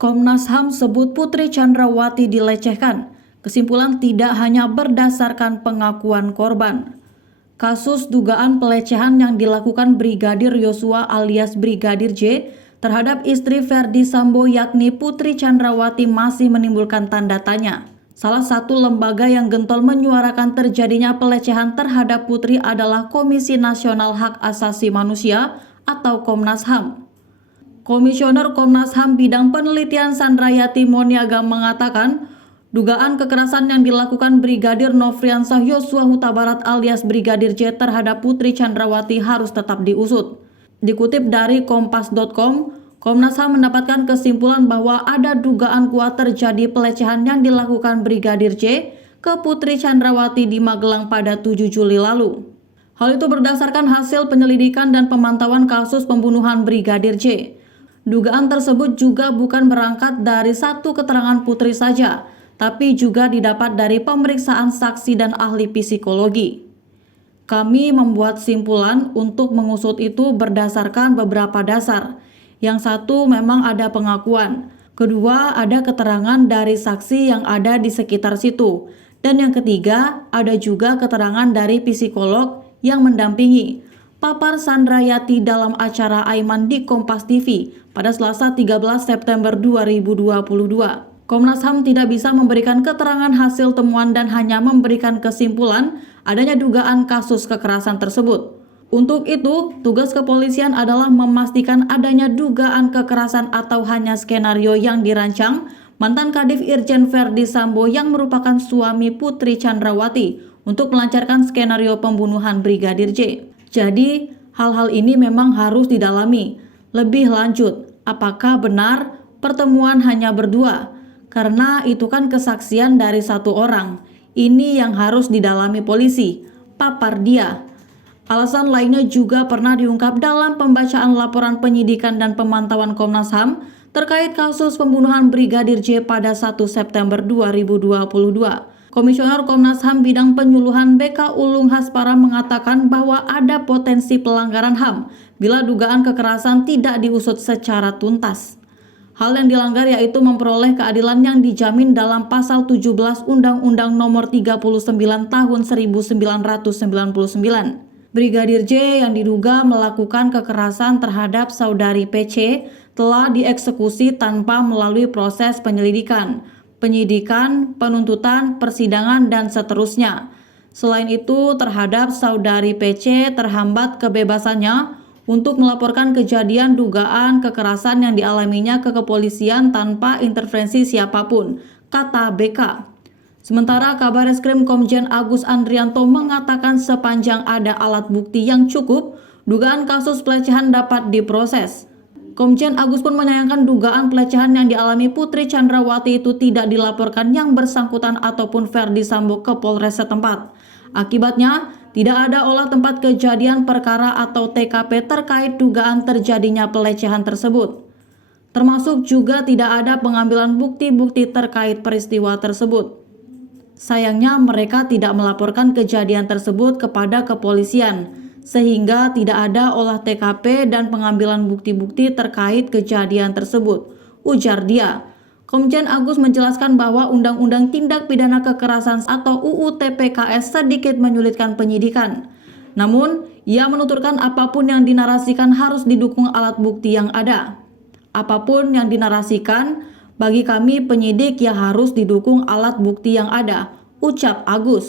Komnas HAM sebut Putri Chandrawati dilecehkan. Kesimpulan tidak hanya berdasarkan pengakuan korban. Kasus dugaan pelecehan yang dilakukan Brigadir Yosua alias Brigadir J terhadap istri Ferdi Sambo yakni Putri Chandrawati masih menimbulkan tanda tanya. Salah satu lembaga yang gentol menyuarakan terjadinya pelecehan terhadap Putri adalah Komisi Nasional Hak Asasi Manusia atau Komnas HAM. Komisioner Komnas HAM bidang penelitian Sandrayati Moniaga mengatakan, dugaan kekerasan yang dilakukan Brigadir Nofriansah Yosua Huta Barat alias Brigadir J terhadap Putri Chandrawati harus tetap diusut. Dikutip dari kompas.com, Komnas HAM mendapatkan kesimpulan bahwa ada dugaan kuat terjadi pelecehan yang dilakukan Brigadir J ke Putri Chandrawati di Magelang pada 7 Juli lalu. Hal itu berdasarkan hasil penyelidikan dan pemantauan kasus pembunuhan Brigadir J. Dugaan tersebut juga bukan berangkat dari satu keterangan Putri saja, tapi juga didapat dari pemeriksaan saksi dan ahli psikologi. Kami membuat simpulan untuk mengusut itu berdasarkan beberapa dasar. Yang satu memang ada pengakuan, kedua ada keterangan dari saksi yang ada di sekitar situ, dan yang ketiga ada juga keterangan dari psikolog yang mendampingi. Papar Sandrayati dalam acara Aiman di Kompas TV pada Selasa 13 September 2022. Komnas HAM tidak bisa memberikan keterangan hasil temuan dan hanya memberikan kesimpulan adanya dugaan kasus kekerasan tersebut. Untuk itu, tugas kepolisian adalah memastikan adanya dugaan kekerasan atau hanya skenario yang dirancang mantan Kadif Irjen Ferdi Sambo yang merupakan suami Putri Chandrawati untuk melancarkan skenario pembunuhan Brigadir J. Jadi, hal-hal ini memang harus didalami. Lebih lanjut, apakah benar pertemuan hanya berdua? Karena itu kan kesaksian dari satu orang. Ini yang harus didalami polisi, papar dia. Alasan lainnya juga pernah diungkap dalam pembacaan laporan penyidikan dan pemantauan Komnas HAM terkait kasus pembunuhan Brigadir J pada 1 September 2022. Komisioner Komnas HAM bidang penyuluhan BK Ulung Haspara mengatakan bahwa ada potensi pelanggaran HAM bila dugaan kekerasan tidak diusut secara tuntas. Hal yang dilanggar yaitu memperoleh keadilan yang dijamin dalam pasal 17 Undang-Undang Nomor 39 Tahun 1999. Brigadir J yang diduga melakukan kekerasan terhadap saudari PC telah dieksekusi tanpa melalui proses penyelidikan, penyidikan, penuntutan, persidangan, dan seterusnya. Selain itu, terhadap saudari PC terhambat kebebasannya untuk melaporkan kejadian dugaan kekerasan yang dialaminya ke kepolisian tanpa intervensi siapapun, kata BK. Sementara Kabareskrim Komjen Agus Andrianto mengatakan sepanjang ada alat bukti yang cukup, dugaan kasus pelecehan dapat diproses. Komjen Agus pun menyayangkan dugaan pelecehan yang dialami Putri Chandrawati itu tidak dilaporkan yang bersangkutan ataupun Ferdi Sambo ke Polres setempat. Akibatnya, tidak ada olah tempat kejadian perkara atau TKP terkait dugaan terjadinya pelecehan tersebut. Termasuk juga tidak ada pengambilan bukti-bukti terkait peristiwa tersebut. Sayangnya mereka tidak melaporkan kejadian tersebut kepada kepolisian, sehingga tidak ada olah TKP dan pengambilan bukti-bukti terkait kejadian tersebut, ujar dia. Komjen Agus menjelaskan bahwa Undang-Undang Tindak Pidana Kekerasan atau UU TPKS sedikit menyulitkan penyidikan. Namun, ia menuturkan apapun yang dinarasikan harus didukung alat bukti yang ada. Apapun yang dinarasikan, bagi kami penyidik ya harus didukung alat bukti yang ada, ucap Agus.